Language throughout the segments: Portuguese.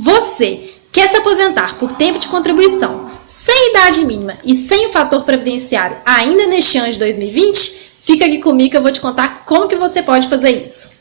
Você quer se aposentar por tempo de contribuição, sem idade mínima e sem o fator previdenciário ainda neste ano de 2020? Fica aqui comigo que eu vou te contar como que você pode fazer isso.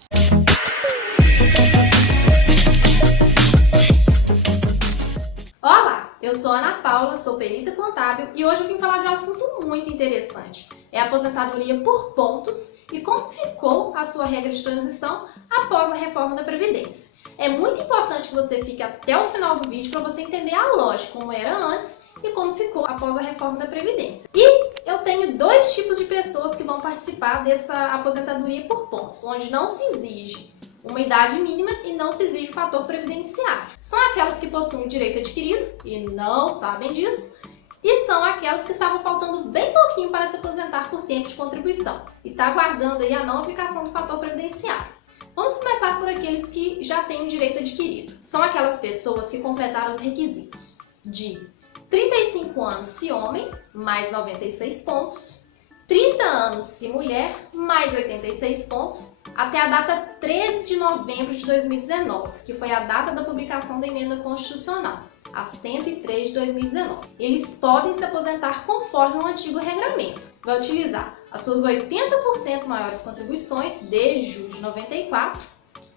Olá, eu sou Ana Paula, sou perita contábil e hoje eu vim falar de um assunto muito interessante. É a aposentadoria por pontos e como ficou a sua regra de transição após a reforma da Previdência. É muito importante que você fique até o final do vídeo para você entender a lógica, como era antes e como ficou após a reforma da Previdência. E eu tenho dois tipos de pessoas que vão participar dessa aposentadoria por pontos, onde não se exige uma idade mínima e não se exige o fator previdenciário. São aquelas que possuem direito adquirido e não sabem disso, e são aquelas que estavam faltando bem pouquinho para se aposentar por tempo de contribuição e está aguardando aí a não aplicação do fator previdenciário. Vamos começar por aqueles que já têm o direito adquirido. São aquelas pessoas que completaram os requisitos de 35 anos se homem, mais 96 pontos, 30 anos se mulher, mais 86 pontos, até a data 13 de novembro de 2019, que foi a data da publicação da emenda constitucional, a 103 de 2019. Eles podem se aposentar conforme o antigo regramento. Vai utilizar as suas 80% maiores contribuições desde julho de 94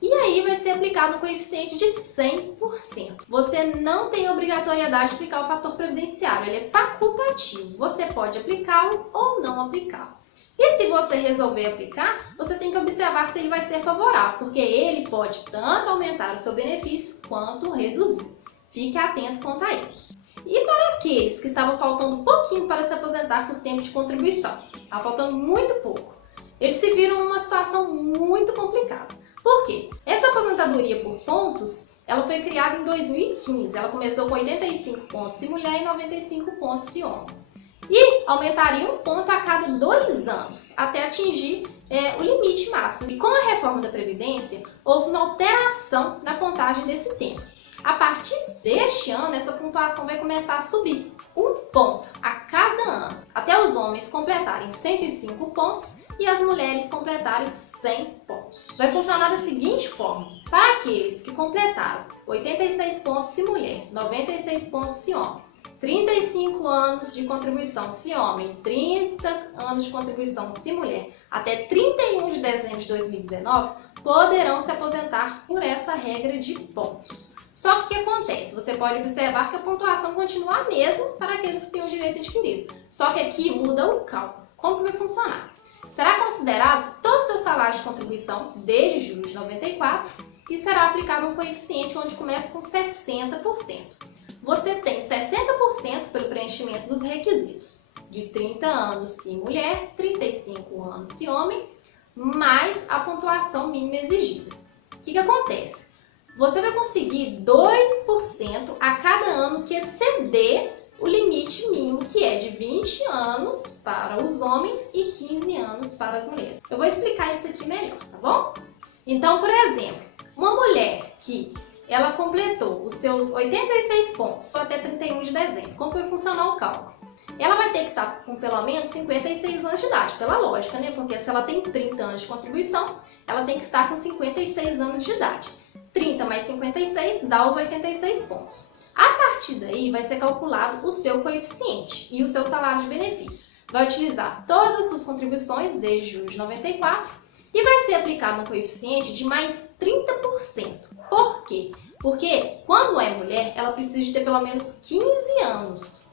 e aí vai ser aplicado um coeficiente de 100%. Você não tem obrigatoriedade de aplicar o fator previdenciário, ele é facultativo. Você pode aplicá-lo ou não aplicá-lo. E se você resolver aplicar, você tem que observar se ele vai ser favorável, porque ele pode tanto aumentar o seu benefício quanto reduzir. Fique atento quanto a isso. E para aqueles que estavam faltando um pouquinho para se aposentar por tempo de contribuição, estava faltando muito pouco, eles se viram numa situação muito complicada. Por quê? Essa aposentadoria por pontos, ela foi criada em 2015. Ela começou com 85 pontos se mulher e 95 pontos se homem. E aumentaria um ponto a cada 2 anos, até atingir o limite máximo. E com a reforma da Previdência, houve uma alteração na contagem desse tempo. A partir deste ano, essa pontuação vai começar a subir, um ponto a cada ano, até os homens completarem 105 pontos e as mulheres completarem 100 pontos. Vai funcionar da seguinte forma: para aqueles que completaram 86 pontos se mulher, 96 pontos se homem, 35 anos de contribuição se homem, 30 anos de contribuição se mulher, até 31 de dezembro de 2019, poderão se aposentar por essa regra de pontos. Só que o que acontece? Você pode observar que a pontuação continua a mesma para aqueles que têm o direito adquirido. Só que aqui muda o cálculo. Como que vai funcionar? Será considerado todo o seu salário de contribuição desde julho de 94 e será aplicado um coeficiente onde começa com 60%. Você tem 60% pelo preenchimento dos requisitos de 30 anos se mulher, 35 anos se homem, mais a pontuação mínima exigida. O que acontece? Você vai conseguir 2% a cada ano que exceder o limite mínimo, que é de 20 anos para os homens e 15 anos para as mulheres. Eu vou explicar isso aqui melhor, tá bom? Então, por exemplo, uma mulher que ela completou os seus 86 pontos até 31 de dezembro, como vai funcionar o cálculo? Ela vai ter que estar com pelo menos 56 anos de idade, pela lógica, né? Porque se ela tem 30 anos de contribuição, ela tem que estar com 56 anos de idade. 30 mais 56 dá os 86 pontos. A partir daí vai ser calculado o seu coeficiente e o seu salário de benefício. Vai utilizar todas as suas contribuições desde julho de 94 e vai ser aplicado um coeficiente de mais 30%. Por quê? Porque quando é mulher, ela precisa de ter pelo menos 15 anos.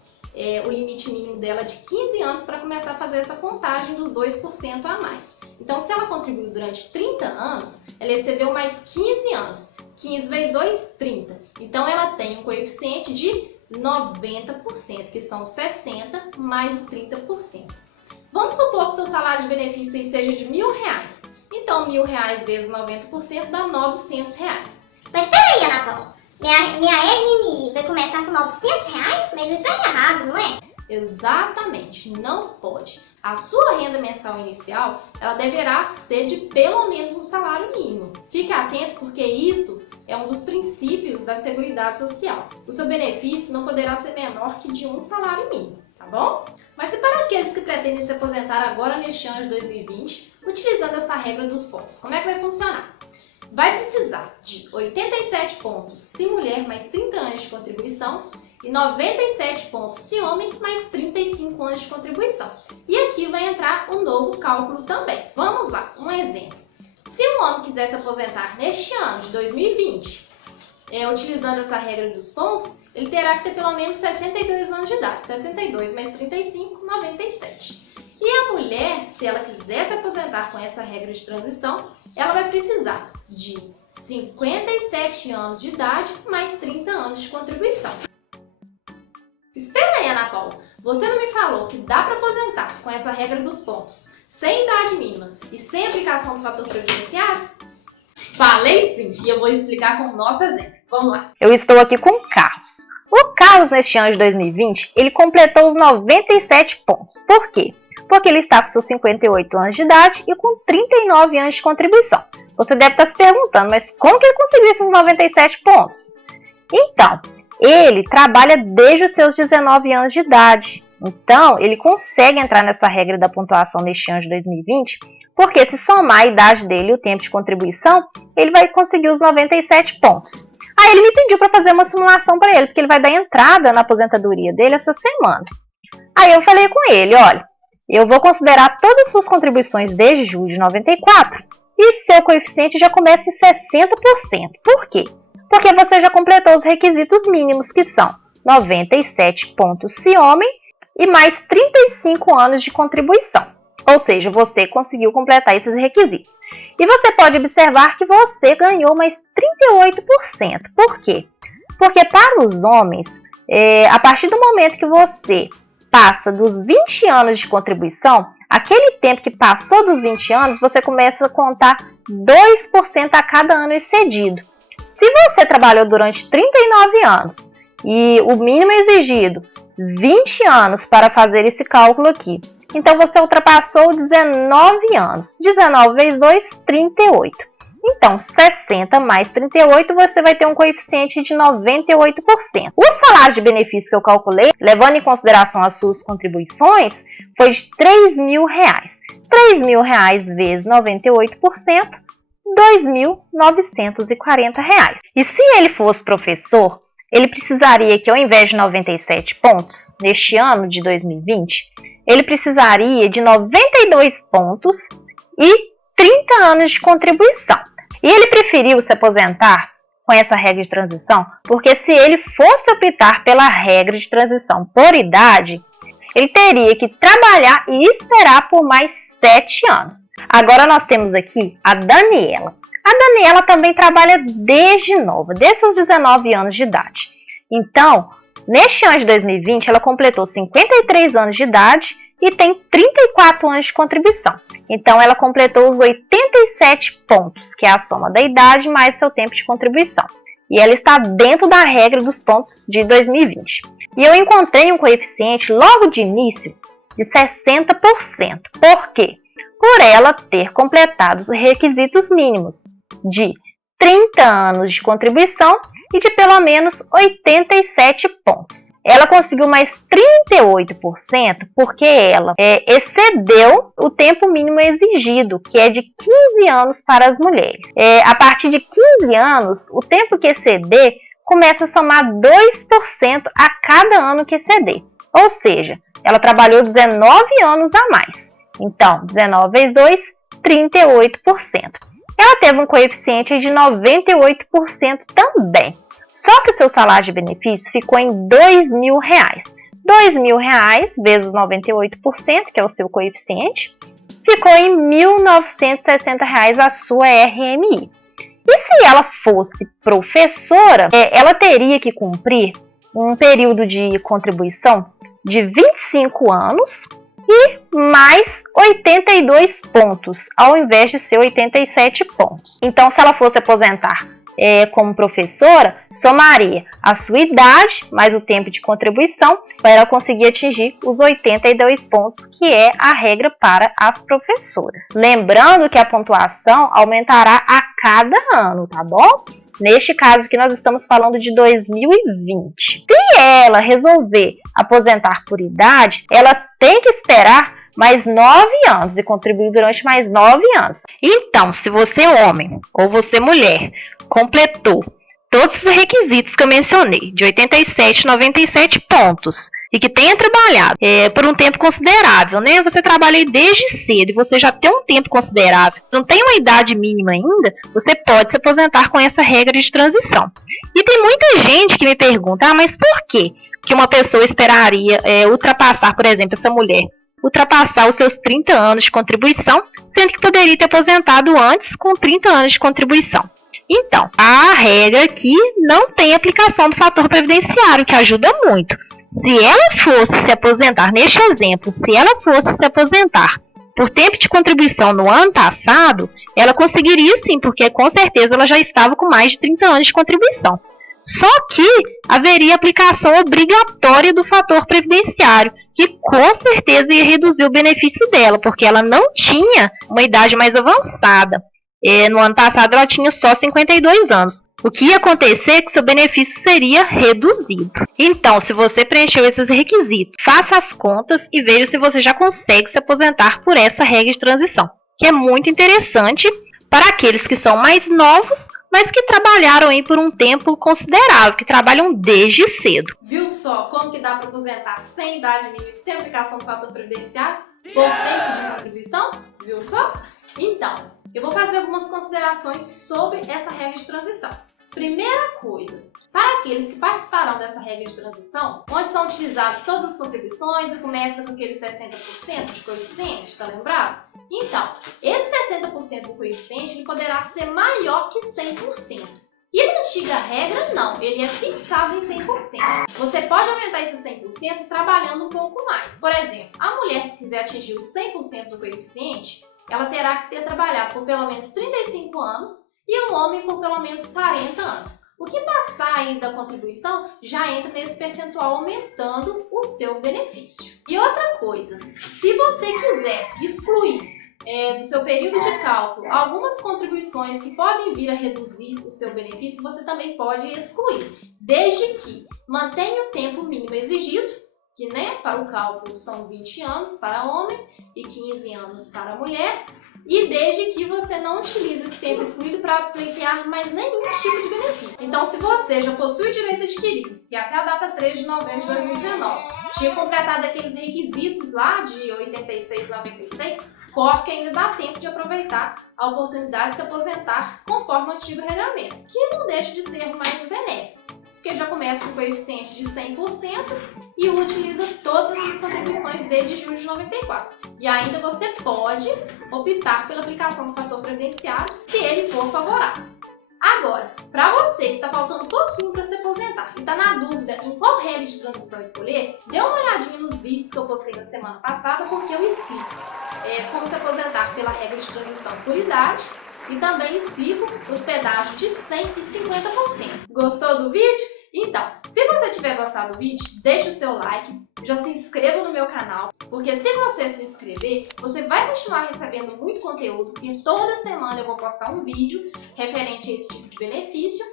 O limite mínimo dela é de 15 anos para começar a fazer essa contagem dos 2% a mais. Então, se ela contribuiu durante 30 anos, ela excedeu mais 15 anos. 15 vezes 2, 30. Então, ela tem um coeficiente de 90%, que são 60 mais o 30%. Vamos supor que seu salário de benefício seja de R$1.000. Então, R$1.000 vezes 90% dá R$900. Mas peraí, Ana Paula. Minha RMI vai começar com R$900? Mas isso é errado, não é? Exatamente, não pode. A sua renda mensal inicial, ela deverá ser de pelo menos um salário mínimo. Fique atento porque isso é um dos princípios da Seguridade Social. O seu benefício não poderá ser menor que de um salário mínimo, tá bom? Mas e para aqueles que pretendem se aposentar agora neste ano de 2020, utilizando essa regra dos pontos, como é que vai funcionar? vai precisar de 87 pontos se mulher mais 30 anos de contribuição e 97 pontos se homem mais 35 anos de contribuição. E aqui vai entrar um novo cálculo também. Vamos lá, um exemplo. Se um homem quiser se aposentar neste ano de 2020, utilizando essa regra dos pontos, ele terá que ter pelo menos 62 anos de idade. 62 mais 35, 97. E a mulher, se ela quiser se aposentar com essa regra de transição, ela vai precisar de 57 anos de idade mais 30 anos de contribuição. Espera aí, Ana Paula. Você não me falou que dá para aposentar com essa regra dos pontos sem idade mínima e sem aplicação do fator previdenciário? Falei sim, e eu vou explicar com o nosso exemplo. Vamos lá. Eu estou aqui com o Carlos. O Carlos, neste ano de 2020, ele completou os 97 pontos. Por quê? Porque ele está com seus 58 anos de idade e com 39 anos de contribuição. Você deve estar se perguntando, mas como que ele conseguiu esses 97 pontos? Então, ele trabalha desde os seus 19 anos de idade. Então, ele consegue entrar nessa regra da pontuação neste ano de 2020, porque se somar a idade dele e o tempo de contribuição, ele vai conseguir os 97 pontos. Aí ele me pediu para fazer uma simulação para ele, porque ele vai dar entrada na aposentadoria dele essa semana. Aí eu falei com ele, olha, eu vou considerar todas as suas contribuições desde julho de 94 e seu coeficiente já começa em 60%. Por quê? Porque você já completou os requisitos mínimos, que são 97 pontos se homem e mais 35 anos de contribuição. Ou seja, você conseguiu completar esses requisitos. E você pode observar que você ganhou mais 38%. Por quê? Porque para os homens, a partir do momento que você passa dos 20 anos de contribuição, aquele tempo que passou dos 20 anos, você começa a contar 2% a cada ano excedido. Se você trabalhou durante 39 anos e o mínimo exigido 20 anos para fazer esse cálculo aqui, então você ultrapassou 19 anos. 19 vezes 2, 38. Então, 60 mais 38, você vai ter um coeficiente de 98%. O salário de benefício que eu calculei, levando em consideração as suas contribuições, foi de R$3.000. R$3.000 vezes 98%, R$2.940. E se ele fosse professor, ele precisaria que, ao invés de 97 pontos, neste ano de 2020, ele precisaria de 92 pontos e 30 anos de contribuição. E ele preferiu se aposentar com essa regra de transição, porque se ele fosse optar pela regra de transição por idade, ele teria que trabalhar e esperar por mais 7 anos. Agora nós temos aqui a Daniela. A Daniela também trabalha desde nova, desde seus 19 anos de idade. Então, neste ano de 2020, ela completou 53 anos de idade e tem 34 anos de contribuição. Então, ela completou os 87 pontos, que é a soma da idade mais seu tempo de contribuição. E ela está dentro da regra dos pontos de 2020. E eu encontrei um coeficiente logo de início de 60%. Por quê? Por ela ter completado os requisitos mínimos de 30 anos de contribuição e de pelo menos 87 pontos. Ela conseguiu mais 38% porque ela excedeu o tempo mínimo exigido, que é de 15 anos para as mulheres. A partir de 15 anos, o tempo que exceder começa a somar 2% a cada ano que exceder. Ou seja, ela trabalhou 19 anos a mais. Então, 19 vezes 2, 38%. Ela teve um coeficiente de 98% também. Só que o seu salário de benefício ficou em R$2.000. R$2.000 vezes 98%, que é o seu coeficiente, ficou em R$1.960 a sua RMI. E se ela fosse professora, ela teria que cumprir um período de contribuição de 25 anos e mais 82 pontos, ao invés de ser 87 pontos. Então, se ela fosse aposentar como professora, somaria a sua idade mais o tempo de contribuição para ela conseguir atingir os 82 pontos, que é a regra para as professoras. Lembrando que a pontuação aumentará a cada ano, tá bom? Neste caso aqui nós estamos falando de 2020. Se ela resolver aposentar por idade, ela tem que esperar mais 9 anos e contribuiu durante mais 9 anos. Então, se você homem ou você mulher completou todos os requisitos que eu mencionei, de 87, 97 pontos, e que tenha trabalhado por um tempo considerável, né? Você trabalha aí desde cedo e você já tem um tempo considerável, não tem uma idade mínima ainda, você pode se aposentar com essa regra de transição. E tem muita gente que me pergunta, mas por quê que uma pessoa esperaria ultrapassar, por exemplo, essa mulher, ultrapassar os seus 30 anos de contribuição, sendo que poderia ter aposentado antes com 30 anos de contribuição? Então, a regra aqui não tem aplicação do fator previdenciário, que ajuda muito. Se ela fosse se aposentar, neste exemplo, se ela fosse se aposentar por tempo de contribuição no ano passado, ela conseguiria sim, porque com certeza ela já estava com mais de 30 anos de contribuição. Só que haveria aplicação obrigatória do fator previdenciário, que com certeza ia reduzir o benefício dela, porque ela não tinha uma idade mais avançada. No ano passado ela tinha só 52 anos. O que ia acontecer é que seu benefício seria reduzido. Então, se você preencheu esses requisitos, faça as contas e veja se você já consegue se aposentar por essa regra de transição, que é muito interessante para aqueles que são mais novos, mas que trabalharam aí por um tempo considerável, que trabalham desde cedo. Viu só como que dá para aposentar sem idade mínima, sem aplicação do fator previdenciário, por tempo de contribuição? Viu só? Então, eu vou fazer algumas considerações sobre essa regra de transição. Primeira coisa, para aqueles que participarão dessa regra de transição, onde são utilizadas todas as contribuições e começa com aqueles 60% de coeficiente, tá lembrado? Então, esse 60% do coeficiente ele poderá ser maior que 100%. E na antiga regra, não, ele é fixado em 100%. Você pode aumentar esse 100% trabalhando um pouco mais. Por exemplo, a mulher, se quiser atingir os 100% do coeficiente, ela terá que ter trabalhado por pelo menos 35 anos e um homem por pelo menos 40 anos. O que passar aí da contribuição já entra nesse percentual aumentando o seu benefício. E outra coisa, se você quiser excluir do seu período de cálculo algumas contribuições que podem vir a reduzir o seu benefício, você também pode excluir, desde que mantenha o tempo mínimo exigido, que para o cálculo são 20 anos para homem e 15 anos para mulher, e desde que você não utilize esse tempo excluído para pleitear mais nenhum tipo de benefício. Então, se você já possui o direito adquirido, que até a data 3 de novembro de 2019 tinha completado aqueles requisitos lá de 86 e 96, corre que ainda dá tempo de aproveitar a oportunidade de se aposentar conforme o antigo regramento, que não deixa de ser mais benéfico, porque já começa com coeficiente de 100% e utiliza todas as suas contribuições desde julho de 94. E ainda você pode optar pela aplicação do fator previdenciário se ele for favorável. Agora, para você que está faltando um pouquinho para se aposentar e está na dúvida em qual regra de transição escolher, dê uma olhadinha nos vídeos que eu postei na semana passada, porque eu explico como se aposentar pela regra de transição por idade e também explico os pedágios de 100% e 50%. Gostou do vídeo? Então, se você tiver gostado do vídeo, deixe o seu like, já se inscreva no meu canal, porque se você se inscrever, você vai continuar recebendo muito conteúdo, porque toda semana eu vou postar um vídeo referente a esse tipo de benefício.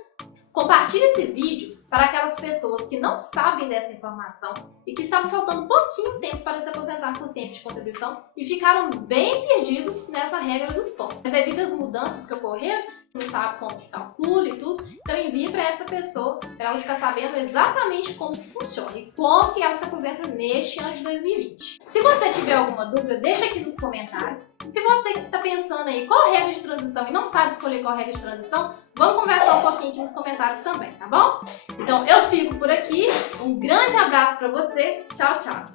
Compartilhe esse vídeo para aquelas pessoas que não sabem dessa informação e que estavam faltando pouquinho tempo para se aposentar por tempo de contribuição e ficaram bem perdidos nessa regra dos pontos. Devido às mudanças que ocorreram, não sabe como que calcula e tudo, então envie para essa pessoa para ela ficar sabendo exatamente como que funciona e como que ela se aposenta neste ano de 2020. Se você tiver alguma dúvida, deixa aqui nos comentários. E se você está pensando aí qual regra de transição e não sabe escolher qual regra de transição, vamos conversar um pouquinho aqui nos comentários também, tá bom? Então eu fico por aqui, um grande abraço para você, tchau, tchau!